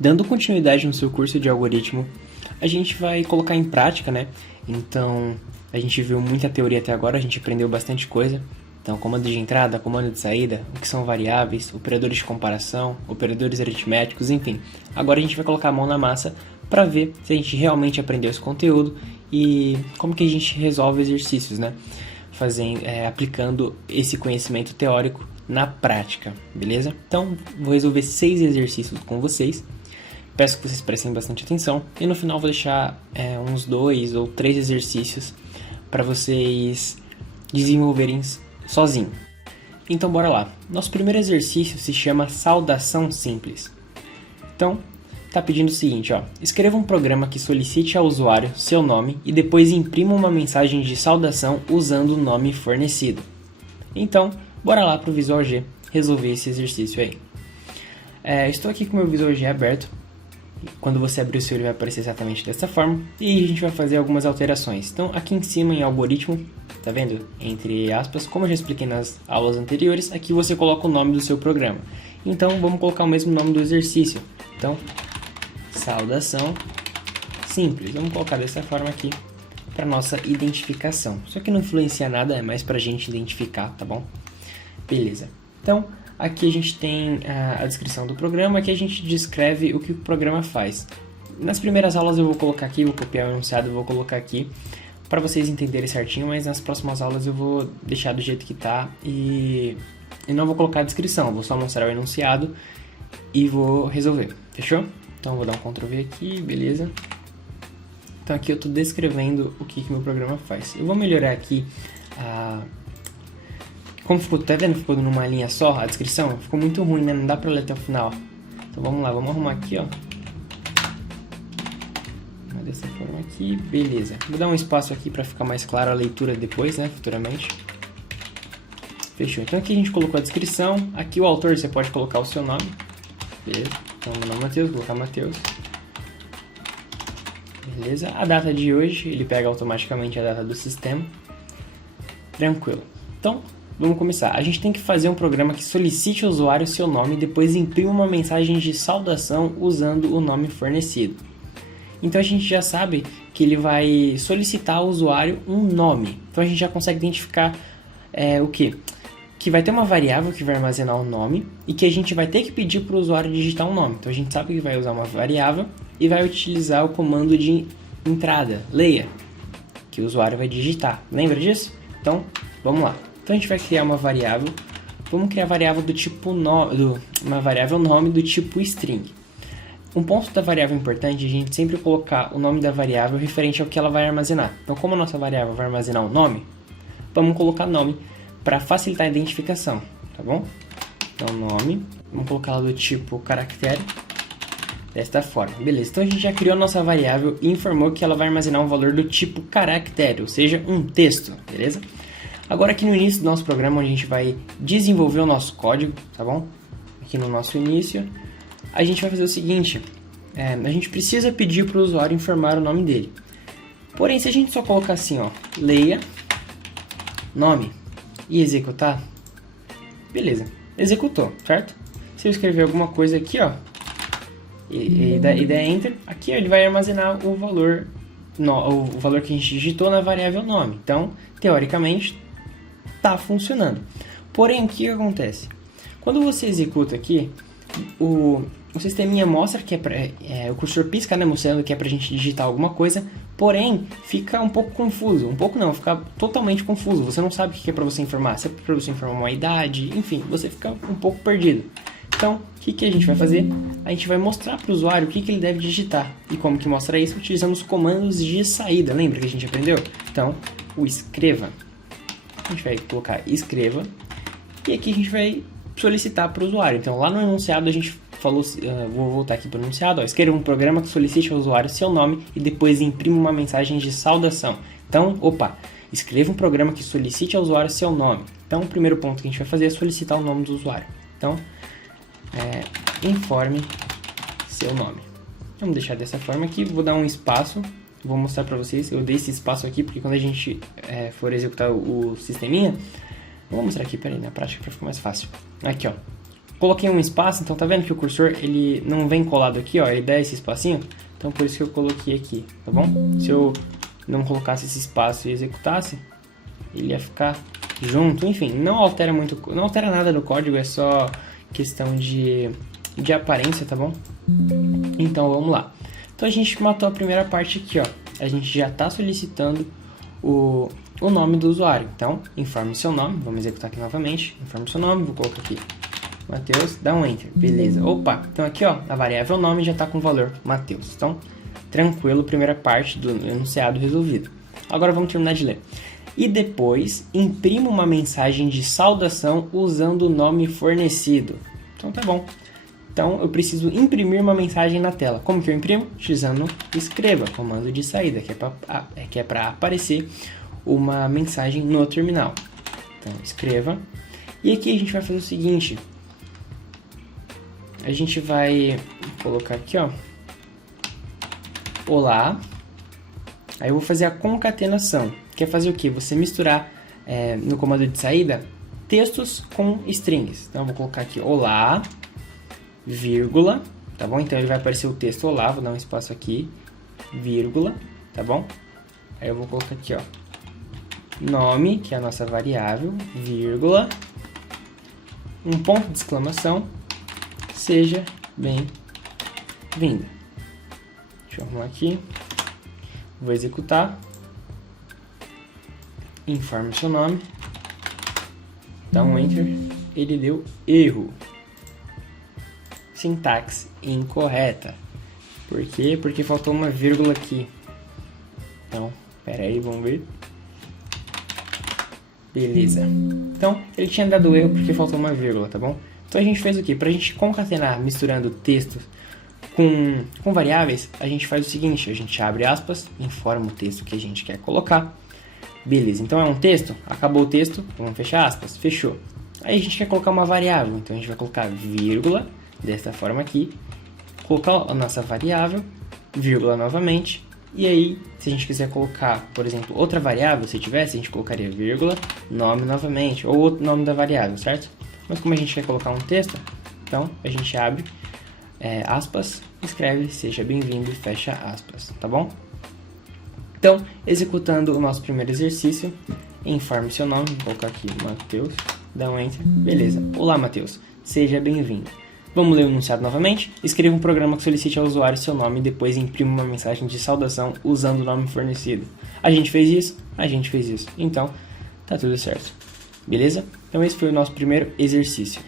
Dando continuidade no seu curso de algoritmo, a gente vai colocar em prática, né? Então, a gente viu muita teoria até agora, a gente aprendeu bastante coisa. Então, comando de entrada, comando de saída, o que são variáveis, operadores de comparação, operadores aritméticos, enfim. Agora a gente vai colocar a mão na massa para ver se a gente realmente aprendeu esse conteúdo e como que a gente resolve exercícios, né? Aplicando esse conhecimento teórico na prática, beleza? Então, vou resolver 6 exercícios com vocês. Peço que vocês prestem bastante atenção e no final vou deixar uns 2 ou 3 exercícios para vocês desenvolverem sozinho. Então bora lá. Nosso primeiro exercício se chama saudação simples. Então, tá pedindo o seguinte, ó. Escreva um programa que solicite ao usuário seu nome e depois imprima uma mensagem de saudação usando o nome fornecido. Então, bora lá pro Visual G resolver esse exercício aí. Estou aqui com o meu Visual G aberto. Quando você abrir o seu, ele vai aparecer exatamente dessa forma. E a gente vai fazer algumas alterações. Então, aqui em cima, em algoritmo, tá vendo? Entre aspas, como eu já expliquei nas aulas anteriores, aqui você coloca o nome do seu programa. Então, vamos colocar o mesmo nome do exercício. Então, saudação simples. Vamos colocar dessa forma aqui para nossa identificação. Só que não influencia nada, é mais para a gente identificar, tá bom? Beleza. Então, aqui a gente tem a descrição do programa, aqui a gente descreve o que o programa faz. Nas primeiras aulas eu vou colocar aqui, vou copiar o enunciado e vou colocar aqui para vocês entenderem certinho, mas nas próximas aulas eu vou deixar do jeito que tá e não vou colocar a descrição, vou só mostrar o enunciado e vou resolver, fechou? Então vou dar um Ctrl V aqui, beleza? Então aqui eu estou descrevendo o que meu programa faz. Eu vou melhorar aqui como ficou, tá vendo? Ficou numa linha só a descrição? Ficou muito ruim, né? Não dá pra ler até o final. Então vamos lá, vamos arrumar aqui, ó. Dessa forma aqui, beleza. Vou dar um espaço aqui pra ficar mais clara a leitura depois, né? Futuramente. Fechou. Então aqui a gente colocou a descrição. Aqui o autor você pode colocar o seu nome. Beleza. Então meu nome é Matheus, vou colocar Matheus. Beleza. A data de hoje, ele pega automaticamente a data do sistema. Tranquilo. Então, vamos começar. A gente tem que fazer um programa que solicite ao usuário seu nome e depois imprima uma mensagem de saudação usando o nome fornecido. Então a gente já sabe que ele vai solicitar ao usuário um nome. Então a gente já consegue identificar o quê? Que vai ter uma variável que vai armazenar o nome e que a gente vai ter que pedir para o usuário digitar um nome. Então a gente sabe que vai usar uma variável e vai utilizar o comando de entrada, leia, que o usuário vai digitar. Lembra disso? Então, vamos lá. Então a gente vai criar uma variável. Vamos criar a variável do tipo uma variável nome do tipo string. Um ponto da variável importante é a gente sempre colocar o nome da variável referente ao que ela vai armazenar. Então, como a nossa variável vai armazenar um nome, vamos colocar nome para facilitar a identificação, tá bom? Então, nome, vamos colocar ela do tipo caractere, desta forma. Beleza, então a gente já criou a nossa variável e informou que ela vai armazenar um valor do tipo caractere, ou seja, um texto, beleza? Agora aqui no início do nosso programa, onde a gente vai desenvolver o nosso código, tá bom? Aqui no nosso início, a gente vai fazer o seguinte, a gente precisa pedir para o usuário informar o nome dele. Porém, se a gente só colocar assim, ó, leia, nome e executar, beleza, executou, certo? Se eu escrever alguma coisa aqui, ó, e der Enter, aqui ó, ele vai armazenar o valor que a gente digitou na variável nome. Então, teoricamente, está funcionando. Porém, o que acontece? Quando você executa aqui, o sisteminha mostra que o cursor pisca, né, mostrando que é pra gente digitar alguma coisa, porém fica um pouco confuso, fica totalmente confuso, você não sabe o que é pra você informar, se é pra você informar uma idade, enfim, você fica um pouco perdido. Então, o que a gente vai fazer? A gente vai mostrar para o usuário o que ele deve digitar. E como que mostra isso? Utilizando os comandos de saída, lembra que a gente aprendeu? Então, o escreva, a gente vai colocar escreva, e aqui a gente vai solicitar para o usuário. Então, lá no enunciado a gente falou, vou voltar aqui para o enunciado, ó, escreva um programa que solicite ao usuário seu nome e depois imprima uma mensagem de saudação. Então, escreva um programa que solicite ao usuário seu nome. Então, o primeiro ponto que a gente vai fazer é solicitar o nome do usuário. Então, informe seu nome. Vamos deixar dessa forma aqui, vou dar um espaço, vou mostrar para vocês, eu dei esse espaço aqui porque quando a gente for executar o sisteminha, vou mostrar aqui, peraí, na prática para ficar mais fácil. Aqui ó, Coloquei um espaço, então tá vendo que o cursor ele não vem colado aqui, ó, ele dá esse espacinho, então por isso que eu coloquei aqui, tá bom? Se eu não colocasse esse espaço e executasse, ele ia ficar junto, enfim, não altera nada no código, é só questão de aparência, tá bom? Então vamos lá. Então a gente matou a primeira parte aqui, ó, a gente já está solicitando o nome do usuário, então informe seu nome, vamos executar aqui novamente, informe seu nome, vou colocar aqui Matheus, dá um enter, beleza, opa, então aqui ó, a variável nome já está com o valor Matheus, então tranquilo, primeira parte do enunciado resolvido. Agora vamos terminar de ler. E depois, imprima uma mensagem de saudação usando o nome fornecido. Então tá bom. Então eu preciso imprimir uma mensagem na tela. Como que eu imprimo? Utilizando escreva, comando de saída, que é para aparecer uma mensagem no terminal. Então escreva. E aqui a gente vai fazer o seguinte. A gente vai colocar aqui, ó. Olá. Aí eu vou fazer a concatenação. Quer fazer o quê? Você misturar no comando de saída textos com strings. Então eu vou colocar aqui olá, vírgula, tá bom? Então ele vai aparecer o texto olá, vou dar um espaço aqui, vírgula, tá bom? Aí eu vou colocar aqui, ó, nome, que é a nossa variável, vírgula, um ponto de exclamação, seja bem-vinda. Deixa eu arrumar aqui. Vou executar. Informe seu nome. Dá um enter. Ele deu erro. Sintaxe incorreta. Por quê? Porque faltou uma vírgula aqui. Então, pera aí, vamos ver. Beleza. Então, ele tinha dado erro porque faltou uma vírgula, tá bom? Então a gente fez o quê? Para a gente concatenar misturando textos com variáveis, a gente faz o seguinte, a gente abre aspas, informa o texto que a gente quer colocar. Beleza, então é um texto, acabou o texto, vamos fechar aspas, fechou. Aí a gente quer colocar uma variável, então a gente vai colocar vírgula, dessa forma aqui, colocar a nossa variável, vírgula novamente, e aí se a gente quiser colocar, por exemplo, outra variável, se tivesse, a gente colocaria vírgula, nome novamente, ou outro nome da variável, certo? Mas como a gente quer colocar um texto, então a gente abre aspas, escreve seja bem-vindo e fecha aspas, tá bom? Então, executando o nosso primeiro exercício, informe seu nome, vou colocar aqui Matheus, dá um enter, beleza. Olá Matheus, seja bem-vindo. Vamos ler o enunciado novamente? Escreva um programa que solicite ao usuário seu nome e depois imprima uma mensagem de saudação usando o nome fornecido. A gente fez isso? A gente fez isso. Então, tá tudo certo. Beleza? Então esse foi o nosso primeiro exercício.